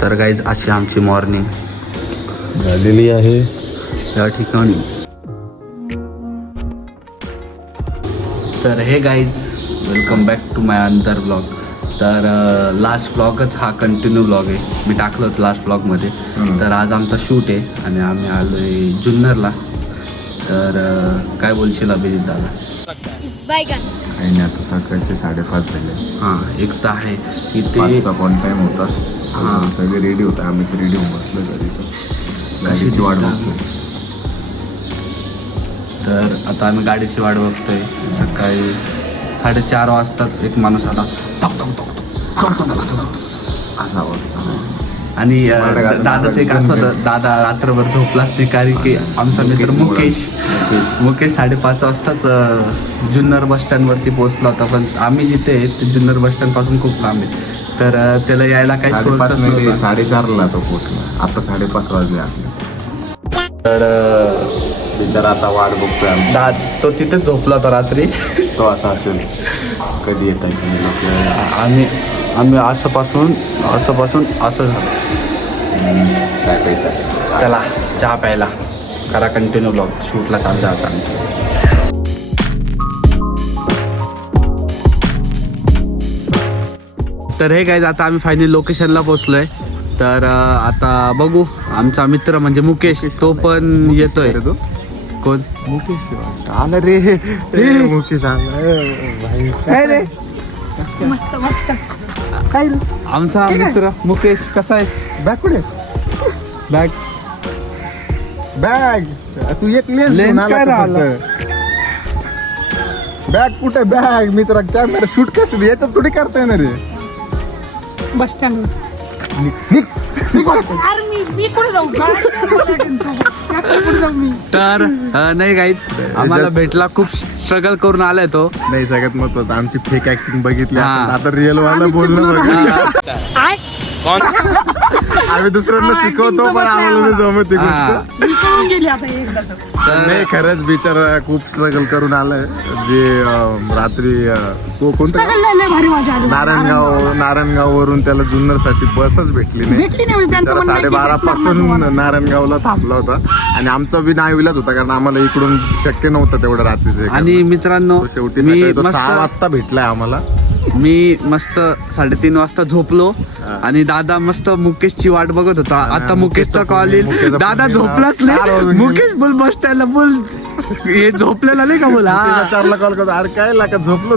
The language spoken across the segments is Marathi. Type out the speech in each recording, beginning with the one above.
तर गाईज अशी आमची मॉर्निंग झालेली आहे त्या ठिकाणी. तर हे guys, welcome back to my another blog. तर लास्ट ब्लॉगच हा कंटिन्यू ब्लॉग आहे. मी टाकलं होतं लास्ट ब्लॉगमध्ये. तर आज आमचा शूट आहे आणि आम्ही आलो आहे जुन्नरला. तर काय बोलशील अभिजित दादा? काही नाही, आता सकाळचे 5:30 झाले. हां, एक तर आहे इथे 5चा ऑन टाईम होता. हां. सगळे रेडी होता, आम्ही तर रेडी होऊन बसलो घरीच. गाडीची वाट बघतोय. तर आता आम्ही गाडीची वाट बघतोय. सकाळी 4:30 वाजताच एक माणूस आला असा वाटतं. आणि दादाचं एक असं होतं, दादा रात्रभर झोपलाच नाही, कारण की आमचा मित्र मुकेश 5:30 वाजताच जुन्नर बस स्टँडवरती पोहोचला होता. पण आम्ही जिथे आहे ते जुन्नर बस स्टँडपासून खूप लांब आहे. तर त्याला यायला काही सोर्सच नव्हता. 4:30ला तो पोहोचला. आता 5:30 वाजले आपले. तर बिचारा आता वाट बघतोय आम्ही. तो तिथेच झोपला होता रात्री. तो असा असेल, कधी येत आहे तुम्ही लोक. आम्ही असं काय प्यायचं? चला चहा प्यायला. करा कंटिन्यू ब्लॉग. शूटला चालू आता आम्ही. तर हे काय, आता आम्ही फायनली लोकेशनला पोहोचलोय. तर आता बघू, आमचा मित्र म्हणजे मुकेश तो पण येतोय. कोण? मुकेश आला रे. मुकेश आला. मस्त मस्त. आमचा मित्र मुकेश कसा आहे? बॅग कुठे? बॅग तू एक लेन्स काय राहिला? बॅग कुठे? बॅग मी तर कॅमेरा शूट कसं याच्यात थोडी करता येणार रे. Bus stand. अरे मी कुठे जाऊ? कुठे जाऊ मी? तर नाही गाईज, आम्हाला भेटला. खूप स्ट्रगल करून आलाय तो. नाही, सगळ्यात महत्वाचं आमची फेक ऍक्टिंग बघितली. हा. आता रिअल वाला बोलणं बघा. आम्ही दुसऱ्यांना शिकवतो, पण आम्हाला नाही जमत ती गोष्ट. मी करून गेली आता एकदा. नाही, खरंच बिचारा खूप स्ट्रगल करून आलाय. जे रात्री तो कोणता भारी मजा आली. नारायणगाव वरून त्याला जुन्नरसाठी बसच भेटली नाही. भेटली नाही म्हणजे त्यांचं म्हणणं आहे की 12:30 भेटणार पासून नाही तुम्हाला. नारायणगावला थांबला होता. आणि आमचा बी नाविलाच होता, कारण आम्हाला इकडून शक्य नव्हतं तेवढं रात्रीचं. आणि मित्रांनो, शेवटी मी सकाळी तो 6 मस्त वाजता भेटलाय आम्हाला. 3:30 वाजता झोपलो. आणि दादा मस्त मुकेशची वाट बघत होता. आता मुकेशचा कॉल येईल. दादा झोपलाच नाही. मुकेश बोल बस स्टँडला बोल. हे झोपलेला नाही का बोला? 4ला कॉल करतो. अरे काय लाका झोपलो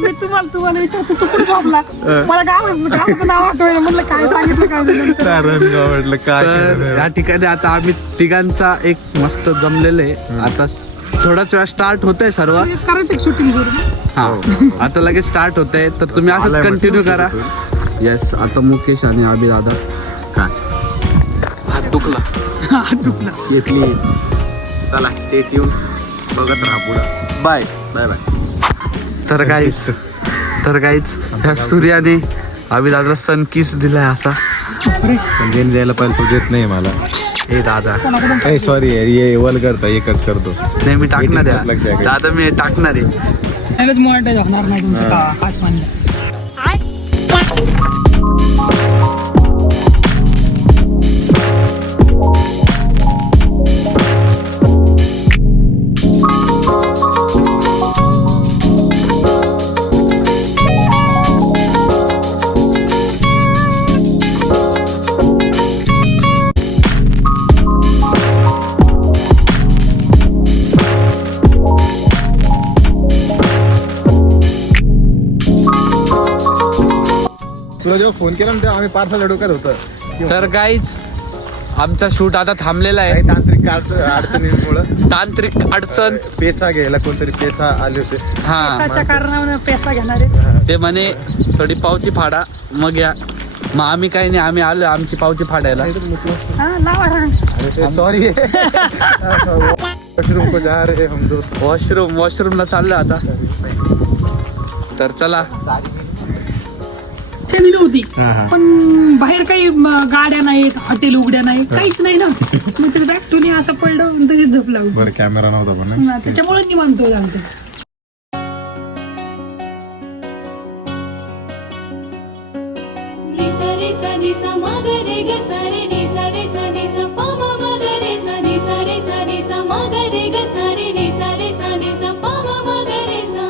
मी तुम्हाला विचारतो, तू कुठे झोपला? मला गावाचं नाव आठवलं. म्हटलं काय सांगितलं काय झालं? नारायणगाव म्हटलं काय तर केलं? या ठिकाणी आता आम्ही तिघांचा एक मस्त जमलेलं आहे. आता थोडाच वेळा स्टार्ट होतंय सर्व. करायचं शूटिंग करून. हा, आता लगेच स्टार्ट होतंय. तर तुम्ही असंच आलाय कंटिन्यू म्हटलं करा. येस, आता मुकेश आणि अभि दादा काय हात दुखला. येतली. चला, स्टे ट्यून. बघत राहा पुढं. Bye bye bye. तर काहीच ह्या सूर्याने अभि दादाला सन किस दिलाय असा. पण देणे द्यायला पाहिजे, तो देत नाही मला. हे दादा ए सॉरी, ये वल करतो, एकच करतो. नाही, मी टाकणार लक्ष आहे आहे. दादा, मी टाकणार आहे. लगेच मॉनिटाईज होणार नाही तुमचं काच मानलं. तुला जेव्हा फोन केला ना तेव्हा आम्ही पार्सल डोक्यात होतं. तर गाईज, आमचा शूट आता थांबलेला काही आहे. तांत्रिक अडचणीमुळं तांत्रिक अडचण. पेसा घ्यायला कोणतरी पेसा आले होते. हा, त्याच्या कारणाने पैसा घेणारे. ते म्हणे थोडी पावती फाडा मग या. मग आम्ही काही नाही, आम्ही आलो आमची पावती फाडायला. हा, लावा राहा. सॉरी. वॉशरूम को जा रहे हम दोस्त. वॉशरूमला चाललो आता. तर चला. दिली होती, पण बाहेर काही गाड्या नाहीत, हॉटेल उघड्या नाही, काहीच नाही ना. मग ते बॅग असं पडलं, तरीच झोपला. बरं, कॅमेरा नव्हता पण त्याच्यामुळे निवांत झालं. Dice नि सा म ग रे ग सा रे नि सा रे सा नि सा प म म ग रे सा नि सा रे सा नि सा म ग रे ग सा रे नि सा रे सा नि सा प म म ग रे सा.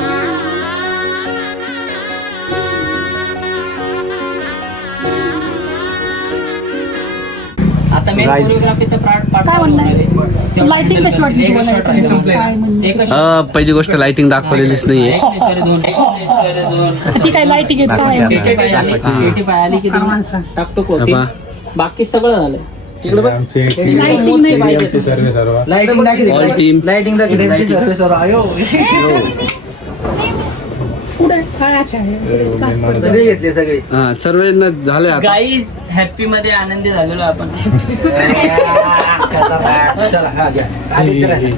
आता मेन Guys. कोरिओग्राफीचा पार्ट काय म्हणणार लाइटिंग कशी वाटली तुम्हाला काय म्हणणार? पहिली गोष्ट लाइटिंग दाखवलेलीच नाहीये. ती काय लाइटिंग येत काय आली की माणसं. टाकटूक होती बाबा. बाकी सगळं झालं इकडे बघ. लाइटिंग नाही पाहिजे. ऑल टीम पुढे काय अच्छा आहे सर्व झाले आता. गाईज हॅपी मध्ये आनंदी झालेलो आपण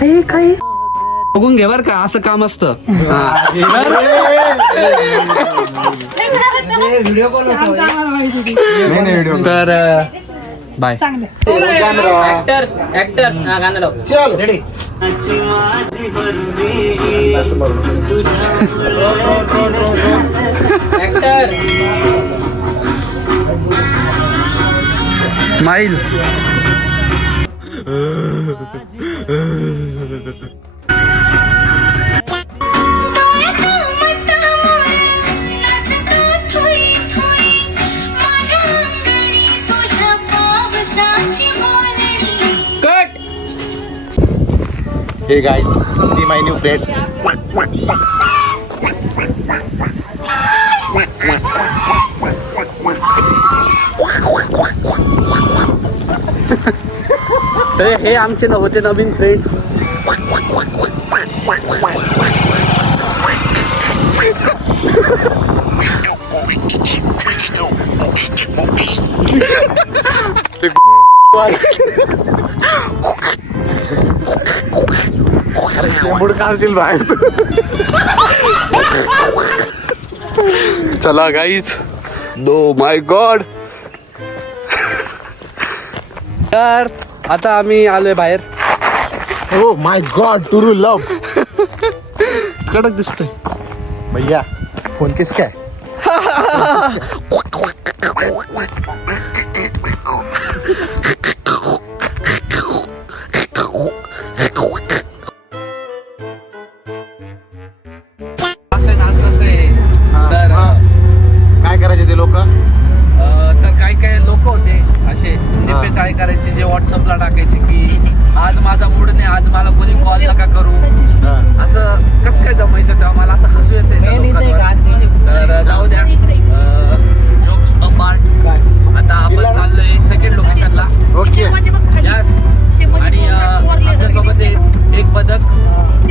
हे काय बघून घे बर का असं काम असतं. व्हिडिओ कॉल आमचं आम्हाला माहिती होती. तर बाय. चांगलं ऍक्टर्स हा गाणं लाव रेडी ऍक्टर स्माइल. कट हे guys see my new friends. तर हे आमचे होते नवीन फ्रेंड्स. शेंबूड काढशील बाहेर. चला गाईज. नो माय गॉड. तर आता आम्ही आलोय बाहेर. ओ माय गॉड टू लव. कडक दिसतोय भैया. फोन किस काय काय करायचे ते लोक. तर काही लोक होते असे निप्पे चाळे करायचे जे व्हॉट्सअपला टाकायचे की आज माझा मूड नाही, आज मला कोणी कॉल नका करू. असं कसं काय जमायचं तेव्हा मला असं हसू येते. तर जाऊ द्या. Jokes apart. आता आपण चाललोय सेकंड लोकेशनला. ओके. यस. आणि आमच्यासोबत एक बदक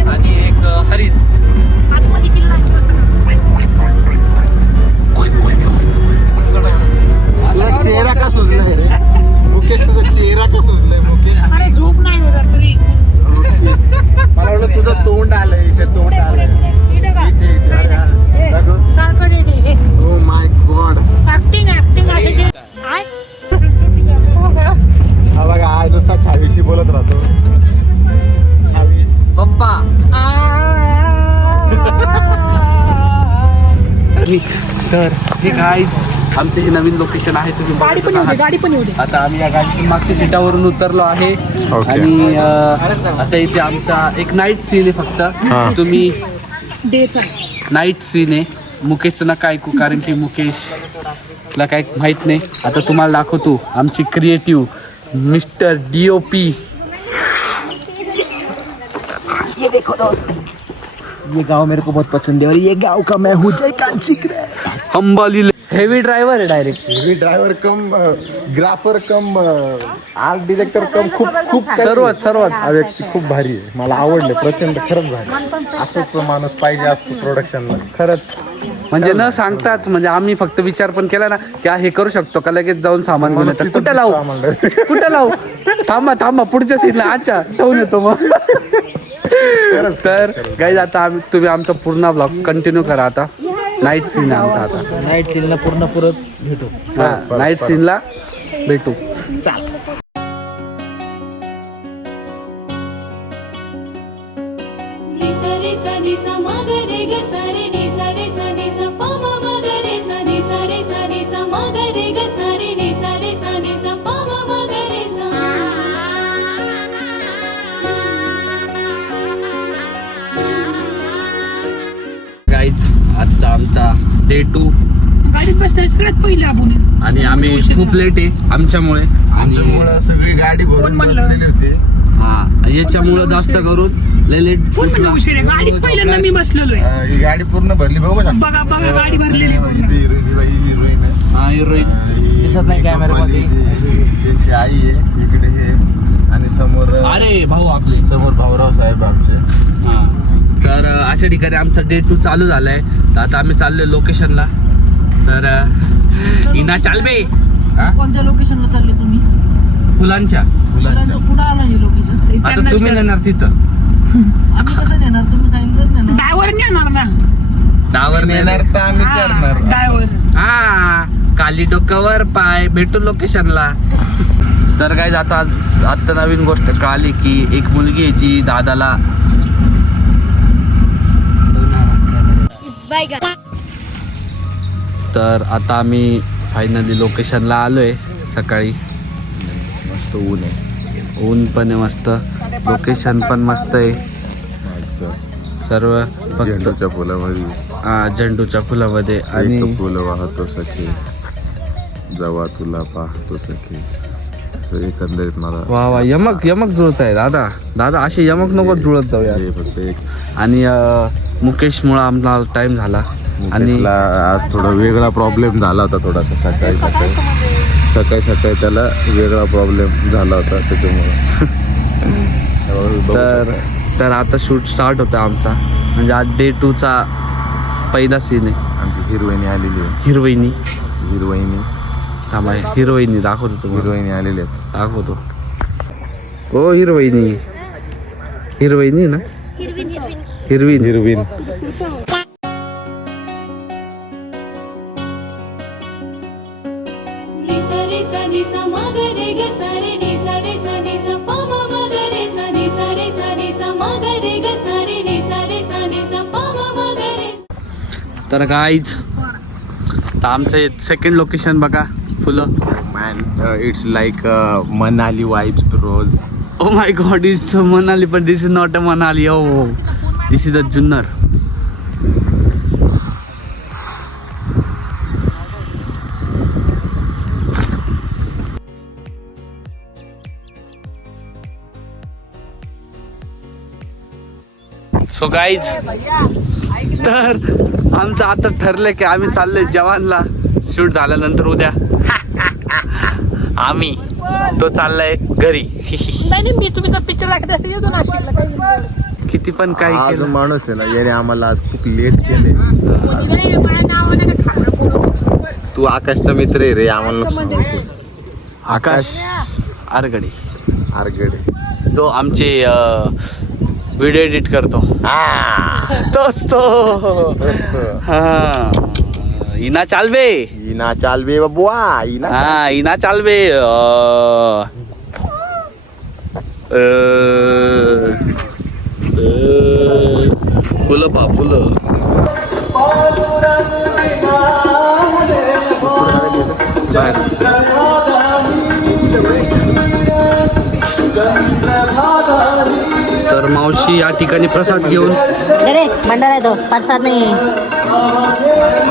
आणि एक हरिण. तुला चेहरा का सुजलाय रे मुकेश. तुझा चेहरा का सुजलाय मुकेश. अरे झोप नाही होत तरी. मला वाटलं तुझं तोंड आलंय. इथे तोंड आलंय. ओ माय गॉड. ऍक्टिंग हा बघा आय नुसता छावीशी बोलत राहतो. छावी पप्पा तर हे गाईज आमचे हे नवीन लोकेशन आहे. तुम्ही गाडी पण बघत येऊ दे आहात. गाडी पण येऊ दे. आता आम्ही या गाडीतून मागच्या सीटावरून उतरलो आहे. ओके. आणि आता इथे आमचा एक नाईट सीन आहे फक्त. हा. तुम्ही डेचा नाईट सीन आहे. मुकेशचं नका ऐकू कारण की मुकेशला काही माहीत नाही. आता तुम्हाला दाखवतो आमची क्रिएटिव्ह मिस्टर DOP. ये गाव मेरे को बहुत पसंद है और ये गाव का मैं हूँ जय कांचिक रे. अंबाली हेवी ड्रायव्हर आहे direct. Heavy driver cum grapher cum art director cum खूप सर्वच हा व्यक्ती खूप भारी आहे. मला आवडलं प्रचंड. खरंच भारी. असंच माणूस पाहिजे असतो प्रोडक्शनला. खरंच म्हणजे न सांगताच म्हणजे आम्ही फक्त विचार पण केला ना की हे करू शकतो का लगेच जाऊन सामान घेऊन येतात. कुठं लावू कुठं लावू. थांबा पुढच्या सीटला. अच्छा ठेवून येतो मग. तर गाईज आता तुम्ही आमचा पूर्ण ब्लॉग कंटिन्यू करा. आता नाईट सीन आहे आमचा. आता नाईट सीनला पूर्ण भेटू. हा नाईट सीनला भेटू. नि सा रे सा नि सा म ग रे ग सा रे नि सा रे सा नि सा प म म ग रे सा नि सा रे सा नि सा म ग रे ग सा रे नि सा डे 2 गाडीत बसणार सगळ्यात पहिले आपण आणि आम्ही खूप लेट आहे आमच्यामुळे आणि सगळी गाडी कोण म्हणलं? होती. हा याच्यामुळं जास्त करून लय लेट कोण म्हणलं उशीर आहे? गाडीत पहिल्यांदा मी बसलेलो आहे. ही गाडी पूर्ण भरली बघू ना. बघा बघा गाडी भरलेली आहे पूर्ण. इथे हिरोईन आहे. हा हिरोईन दिसत नाही कॅमेऱ्यामध्ये. त्याची आई आहे इकडे हे आणि समोर अरे भाऊ आपले समोर भाऊराव साहेब आमचे. हा तर अशा ठिकाणी आमचा डे 2 चालू झालाय तर आता आम्ही चाललोय लोकेशनला तर इना चालबे कोणत्या लोकेशनला चालले तुम्ही? फुलांच्या मुलांच्या कुठं आलं हे लोकेशन? आता तुम्ही नेणार तिथं आम्ही कसं नेणार? तुम्ही सांगितलं तर नेणार. ड्रायव्हर नेणार ना डावर नेणार तर आम्ही करणार. ड्रायव्हर हा काली डोक्यावर पाय भेटू लोकेशनला तर काय आता नवीन गोष्ट कळाली की एक मुलगी आहे जी दादाला तर आता आम्ही फायनली लोकेशनला आलोय सकाळी मस्त ऊन आहे. ऊन पण आहे मस्त लोकेशन पण मस्त आहे सर्व फक्त झेंडूच्या फुलामध्ये झेंडूच्या फुलामध्ये आणि एक फुलं वाहतो सखे जेव्हा तुला पाहतो सखे. असं एकंदरीत मला वा वा यमक जुळत आहे दादा असे यमक नको जुळत जाऊ यार. हे फक्त एक आणि मुकेशमुळं आमचा टाइम झाला आणि मुकेशला आज थोडा वेगळा प्रॉब्लेम झाला होता थोडासा सकाळी त्याला वेगळा प्रॉब्लेम झाला होता त्याच्यामुळे तर आता शूट स्टार्ट होता आमचा म्हणजे आज डे 2 चा पहिला सीन आहे. आमची हिरोईनी आलेली आहे. हिरोईनी दाखवतो तुम्हाला हिरोईनी आलेली आहेत. दाखवतो ओ हिरोईनी ना हिरवीन नि सा रे सा नि सा म ग रे ग सा रे नि सा रे सा नि सा प म म ग रे सा नि सा रे सा नि सा म ग रे ग सा रे नि सा रे सा नि सा प म म ग रे तर गाईज तर आमचं सेकंड लोकेशन बघा फुलं man it's like Manali vibes रोज. Oh my god it's Manali पण this is not a Manali oh this is a Junnar. So guys तर आमचं आता ठरलंय की आम्ही चाललोय जवानला शूट झाल्यानंतर उद्या आम्ही तो चाललाय घरी. नाही मी तुम्ही जर पिक्चर लागत असते येतो नाशिकला काही किती पण काही हा जो केलं माणूस आहे ना याने आम्हाला आज खूप लेट केले. माझ्या नावाने का खाणं तू आकाशचा मित्र आहे रे आम्हाला सांगतो. आकाश आरगडे आरगडे जो आमचे व्हिडिओ एडिट करतो तोच तो हा इना चालबे इना चालवे बुवा इना हा इना चालबे फुलं पा फुलं तर मावशी या ठिकाणी प्रसाद घेऊन रे भंडारा आहे तो प्रसाद नाही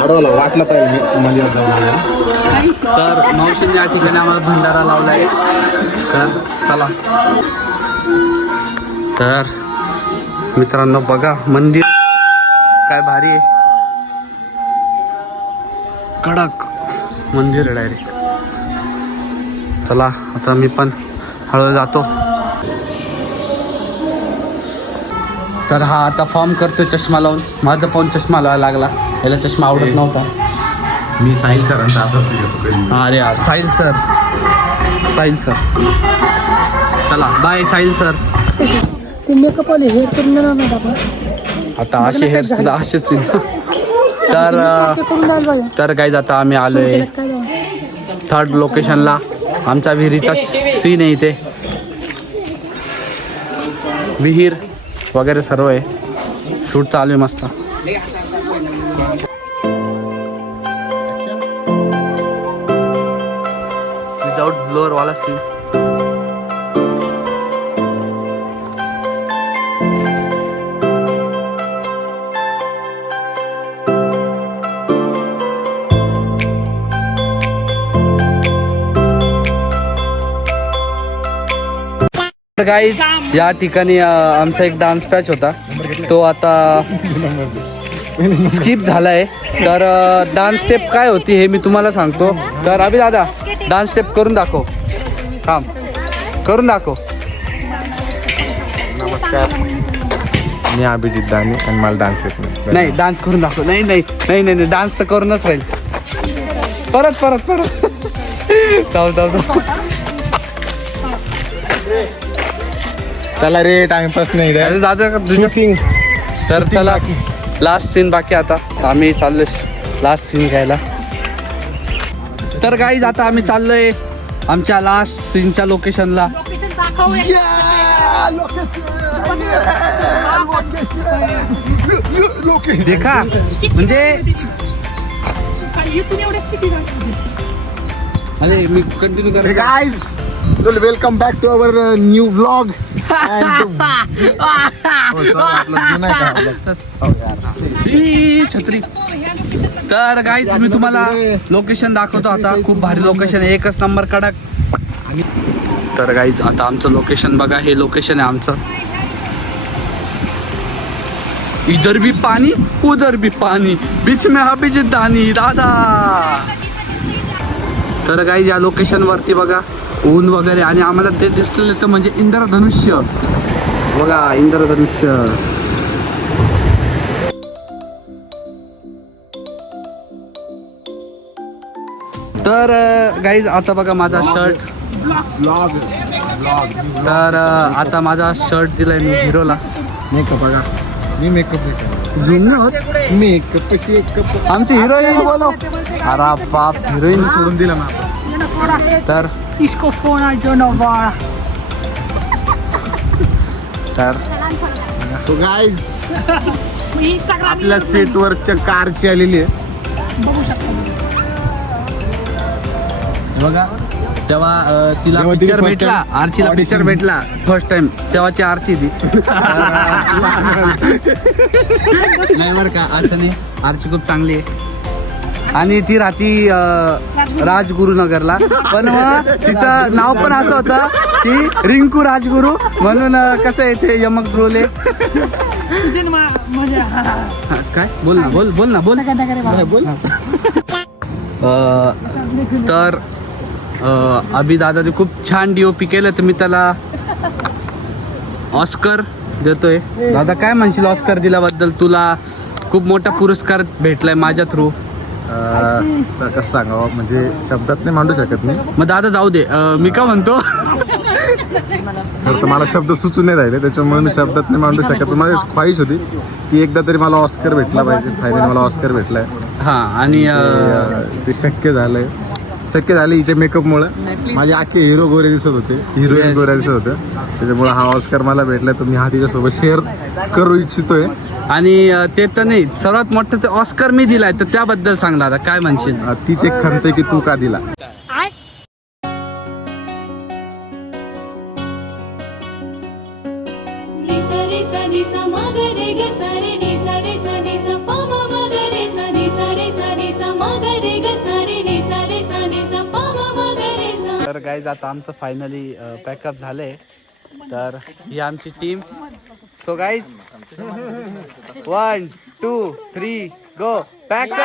आडवला वाटलं पाहिजे म्हणजे तर मावशीने या ठिकाणी आम्हाला भंडारा लावलाय तर चला. तर मित्रांनो बघा मंदिर काय भारी आहे कडक मंदिर आहे डायरेक्ट. चला आता मी पण हळू जातो. तर हा आता फॉर्म करतोय चष्मा लावून. माझा पण चष्मा लावायला लागला याला चष्मा आवडत नव्हता. मी साहिल सरांचा अभ्यास घेतो कधी. अरे यार साहिल सर चला बाय साहिल सर. ते मेकअप आले हेअर करून देणार नाही आपण आता असे हेअर सुद्धा असेच तर काय आता आम्ही आलोय थर्ड लोकेशनला. आमच्या विहिरीचा सीन आहे इथे विहीर वगैरे सर्व आहे. शूट चालू आहे मस्त. विदाउट ब्लोअर वाला सीन. तर गाईज या ठिकाणी आमचा एक डान्स पॅच होता, तो आता स्किप झालाय. तर डान्स स्टेप काय होती हे मी तुम्हाला सांगतो. तर अभि दादा डान्स स्टेप करून दाखव. थांब, करून दाखव. नमस्कार, मी अभिजित दानी आणि मला डान्स येत नाही, डान्स करून दाखव. नाही नाही नाही नाही डान्स तर करूनच राहील. परत परत परत जाऊ जाऊ जाऊ. चला रे, टाइमपास नाही रे. अरे दादा शूटिंग. तर चला लास्ट सीन बाकी. आता आम्ही चाललोय लास्ट सीन घ्यायला. तर गाईज आता आम्ही चाललोय आमच्या लास्ट सीनच्या लोकेशनला. देखा म्हणजे अरे मी कंटिन्यू कर. Guys, so welcome back to our new vlog. छत्री. तर गाईज मी तुम्हाला लोकेशन दाखवतो आता. खूप भारी लोकेशन आहे, एकच नंबर कडक. तर गाईज आता आमचं लोकेशन बघा. हे लोकेशन आहे आमचं. इधर भी पानी उधर भी पानी, बीच में अभिजित दानी दादा. तर गाईज या लोकेशन वरती बघा ऊन वगैरे, आणि आम्हाला ते दिसलेलं तर म्हणजे इंद्रधनुष्य बघा, इंद्रधनुष्य. तर गाईज आता बघा माझा शर्ट. तर आता माझा शर्ट दिलाय मी हिरोला. मेकअप बघा, मी मेकअप जुने होत मेकअप कशी एकअप आमची हिरोईन. अरे बाप, हिरोईन सोडून दिला ना. तर इसको फोन आ जो नवा. तर सो गाइस, इंस्टाग्राम आपल्या सेटवरच्या कारची आलेली आहे. बघू शकता. बघा तेव्हा तिला तेव्हा तिने पिक्चर first भेटला, time आरचीला audition. पिक्चर भेटला फर्स्ट टाइम, तेव्हाची आरची ती. नाही बरं का, असं नाही, आरची खूप चांगली आहे. आणि ती राहती राजगुरुनगरला. पण मग तिचं नाव पण असं होतं की रिंकू राजगुरू, म्हणून कसं आहे ते यमक द्रोले. तुझे म्हणजे काय बोल ना, बोल बोल ना, बोल. बोल. तर अभि दादाने खूप छान DOP केलं, तर मी त्याला ऑस्कर देतोय. दादा काय म्हणशील ऑस्कर दिल्याबद्दल? तुला खूप मोठा पुरस्कार भेटलाय माझ्या थ्रू. तर कसं सांगावं, म्हणजे शब्दात नाही मांडू शकत मी. मग दादा जाऊ दे, मी का म्हणतो तर मला शब्द सुचून नाही राहिले, त्याच्यामुळे मी शब्दात नाही मांडू शकत. माझी ख्वाहिश होती की एकदा तरी मला ऑस्कर भेटला पाहिजे. फायनली मला ऑस्कर भेटलाय. हा. आणि ते शक्य झालंय. शक्य झाले हिच्या मेकअपमुळे. माझे आखे हिरो गोरे दिसत होते, हिरोईन Yes. गोऱ्या दिसत होत्या. त्याच्यामुळे हा ऑस्कर मला भेटलाय, तर मी हा तिच्यासोबत शेअर करू इच्छितोय. आणि ते तर नाही, सर्वात मोठं ते ऑस्कर मी दिलाय, तर त्याबद्दल सांग दादा, काय म्हणशील? तीच एक खंत आहे की तू का दिला. नि सा रे सा नि सा म ग रे ग सा रे नि सा रे सा नि सा प म म ग रे सा नि सा रे सा नि सा म ग रे ग सा रे नि सा रे सा नि सा प म म ग रे सा. तर गाईज आता आमचं फायनली पॅकअप झालंय. तर ही आमची टीम. सो गाईज 1 2 3 गो पॅकअप.